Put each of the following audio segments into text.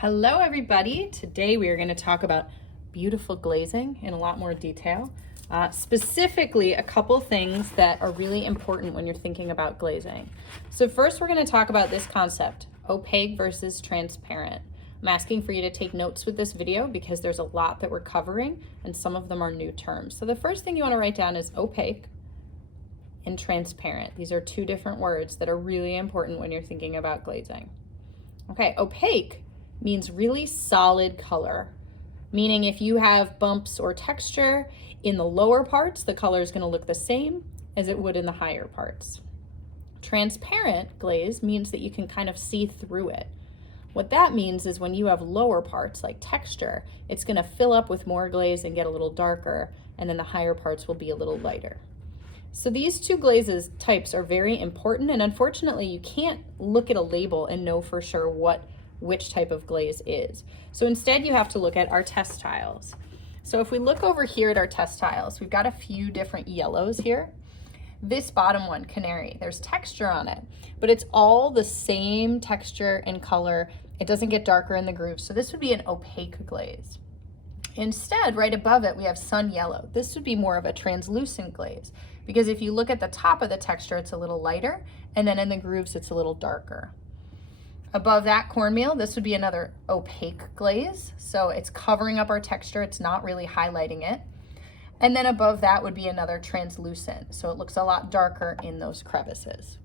Hello everybody. Today we are going to talk about beautiful glazing in a lot more detail. Specifically, a couple things that are really important when you're thinking about glazing. So first we're going to talk about this concept, opaque versus transparent. I'm asking for you to take notes with this video because there's a lot that we're covering and some of them are new terms. So the first thing you want to write down is opaque and transparent. These are two different words that are really important when you're thinking about glazing. Okay, opaque means really solid color, meaning if you have bumps or texture in the lower parts, the color is going to look the same as it would in the higher parts. Transparent glaze means that you can kind of see through it. What that means is when you have lower parts like texture, it's going to fill up with more glaze and get a little darker, and then the higher parts will be a little lighter. So these two glazes types are very important, and unfortunately you can't look at a label and know for sure which type of glaze is. So instead you have to look at our test tiles. So if we look over here at our test tiles, we've got a few different yellows here. This bottom one, canary, there's texture on it, but it's all the same texture and color. It doesn't get darker in the grooves. So this would be an opaque glaze. Instead, right above it, we have sun yellow. This would be more of a translucent glaze because if you look at the top of the texture, it's a little lighter, and then in the grooves, it's a little darker. Above that cornmeal, this would be another opaque glaze. So it's covering up our texture. It's not really highlighting it. And then above that would be another translucent. So it looks a lot darker in those crevices.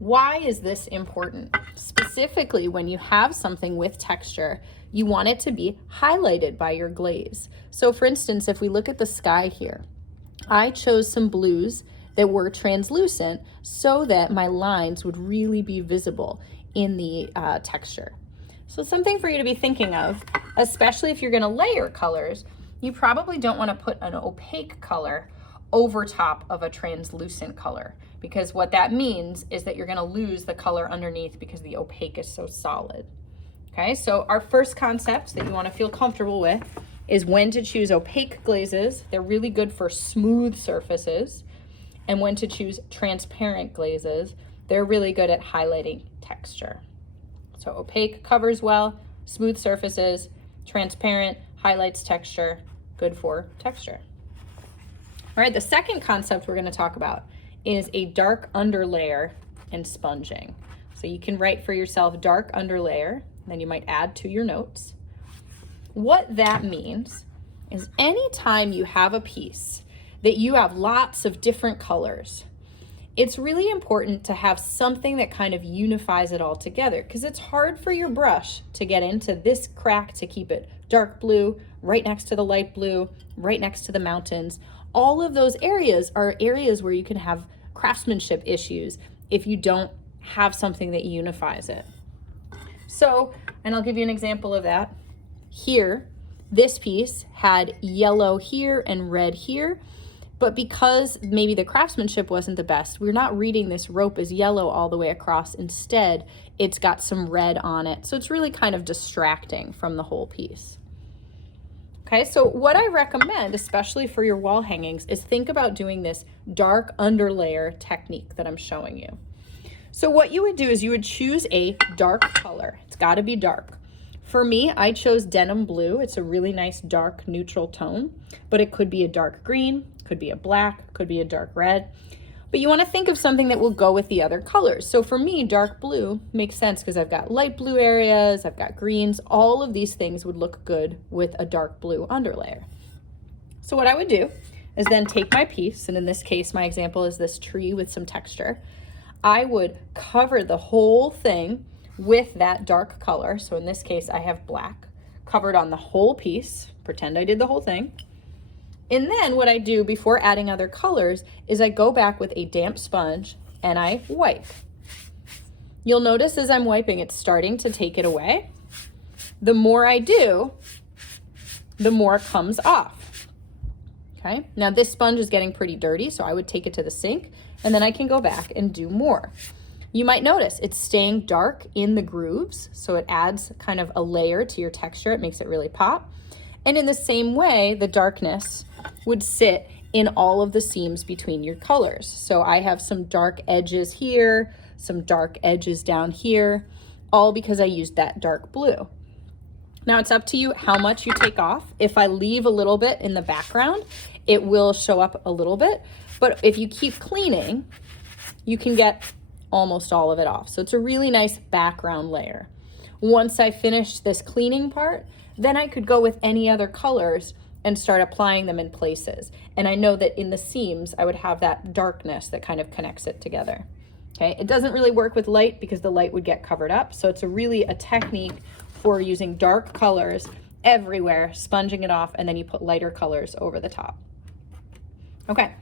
Why is this important? Specifically, when you have something with texture, you want it to be highlighted by your glaze. So for instance, if we look at the sky here, I chose some blues that were translucent so that my lines would really be visible in the texture. So something for you to be thinking of, especially if you're going to layer colors, you probably don't want to put an opaque color over top of a translucent color, because what that means is that you're going to lose the color underneath because the opaque is so solid. Okay, so our first concept that you want to feel comfortable with is when to choose opaque glazes. They're really good for smooth surfaces. And when to choose transparent glazes. They're really good at highlighting texture. So opaque covers well, smooth surfaces, transparent highlights texture, good for texture. All right, the second concept we're going to talk about is a dark underlayer and sponging. So you can write for yourself dark underlayer, then you might add to your notes. What that means is anytime you have a piece that you have lots of different colors, it's really important to have something that kind of unifies it all together, because it's hard for your brush to get into this crack to keep it dark blue, right next to the light blue, right next to the mountains. All of those areas are areas where you can have craftsmanship issues if you don't have something that unifies it. So, and I'll give you an example of that. Here, this piece had yellow here and red here. But because maybe the craftsmanship wasn't the best, we're not reading this rope as yellow all the way across. Instead, it's got some red on it. So it's really kind of distracting from the whole piece. Okay, so what I recommend, especially for your wall hangings, is think about doing this dark underlayer technique that I'm showing you. So what you would do is you would choose a dark color. It's got to be dark. For me, I chose denim blue. It's a really nice dark neutral tone, but it could be a dark green, could be a black, could be a dark red. But you want to think of something that will go with the other colors. So for me, dark blue makes sense because I've got light blue areas, I've got greens. All of these things would look good with a dark blue underlayer. So what I would do is then take my piece, and in this case, my example is this tree with some texture. I would cover the whole thing with that dark color. So in this case, I have black covered on the whole piece. Pretend I did the whole thing. And then what I do before adding other colors is I go back with a damp sponge and I wipe. You'll notice as I'm wiping, it's starting to take it away. The more I do, the more comes off. Okay, now this sponge is getting pretty dirty, so I would take it to the sink and then I can go back and do more. You might notice it's staying dark in the grooves, so it adds kind of a layer to your texture. It makes it really pop. And in the same way, the darkness would sit in all of the seams between your colors. So I have some dark edges here, some dark edges down here, all because I used that dark blue. Now it's up to you how much you take off. If I leave a little bit in the background, it will show up a little bit. But if you keep cleaning, you can get almost all of it off. So it's a really nice background layer. Once I finished this cleaning part, then I could go with any other colors and start applying them in places. And I know that in the seams, I would have that darkness that kind of connects it together. Okay, it doesn't really work with light because the light would get covered up. So it's a technique for using dark colors everywhere, sponging it off, and then you put lighter colors over the top. Okay,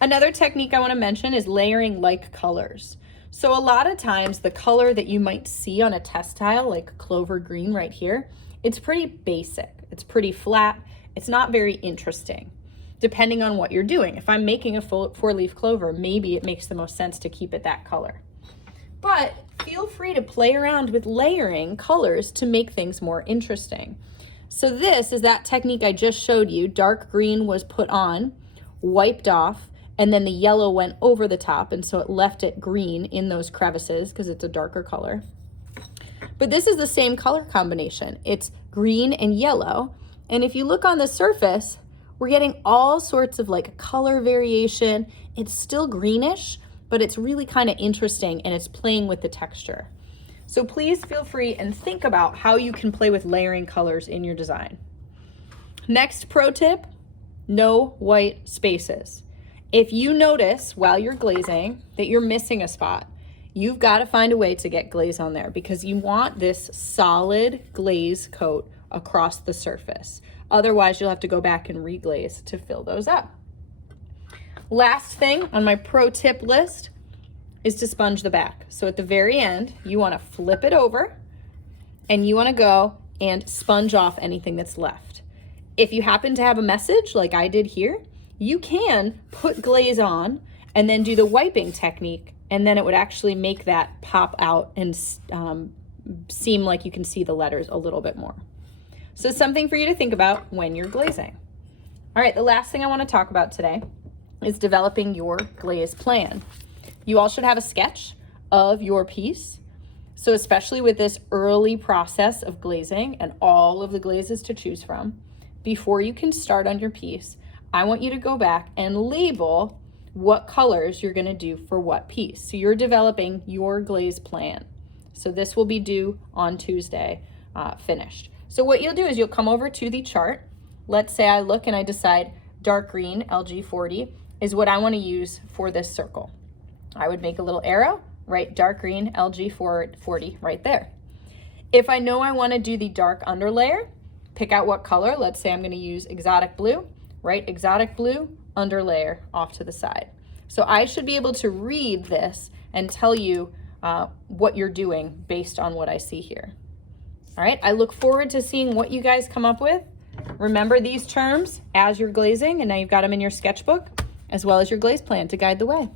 another technique I want to mention is layering like colors. So a lot of times the color that you might see on a test tile, like clover green right here, it's pretty basic. It's pretty flat. It's not very interesting, depending on what you're doing. If I'm making a four-leaf clover, maybe it makes the most sense to keep it that color. But feel free to play around with layering colors to make things more interesting. So this is that technique I just showed you. Dark green was put on, wiped off, and then the yellow went over the top, and so it left it green in those crevices because it's a darker color. But this is the same color combination. It's green and yellow, and if you look on the surface, we're getting all sorts of like color variation. It's still greenish, but it's really kind of interesting, and it's playing with the texture. So please feel free and think about how you can play with layering colors in your design. Next pro tip, no white spaces. If you notice while you're glazing that you're missing a spot, you've got to find a way to get glaze on there because you want this solid glaze coat across the surface. Otherwise, you'll have to go back and reglaze to fill those up. Last thing on my pro tip list is to sponge the back. So at the very end, you want to flip it over and you want to go and sponge off anything that's left. If you happen to have a message like I did here, you can put glaze on and then do the wiping technique, and then it would actually make that pop out and seem like you can see the letters a little bit more. So something for you to think about when you're glazing. All right, the last thing I want to talk about today is developing your glaze plan. You all should have a sketch of your piece. So especially with this early process of glazing and all of the glazes to choose from, before you can start on your piece, I want you to go back and label what colors you're going to do for what piece. So you're developing your glaze plan. So this will be due on Tuesday, finished. So what you'll do is you'll come over to the chart. Let's say I look and I decide dark green LG40 is what I want to use for this circle. I would make a little arrow, write dark green LG40 right there. If I know I want to do the dark underlayer, pick out what color. Let's say I'm going to use exotic blue, write exotic blue underlayer off to the side. So I should be able to read this and tell you what you're doing based on what I see here. All right, I look forward to seeing what you guys come up with. Remember these terms as you're glazing, and now you've got them in your sketchbook, as well as your glaze plan to guide the way.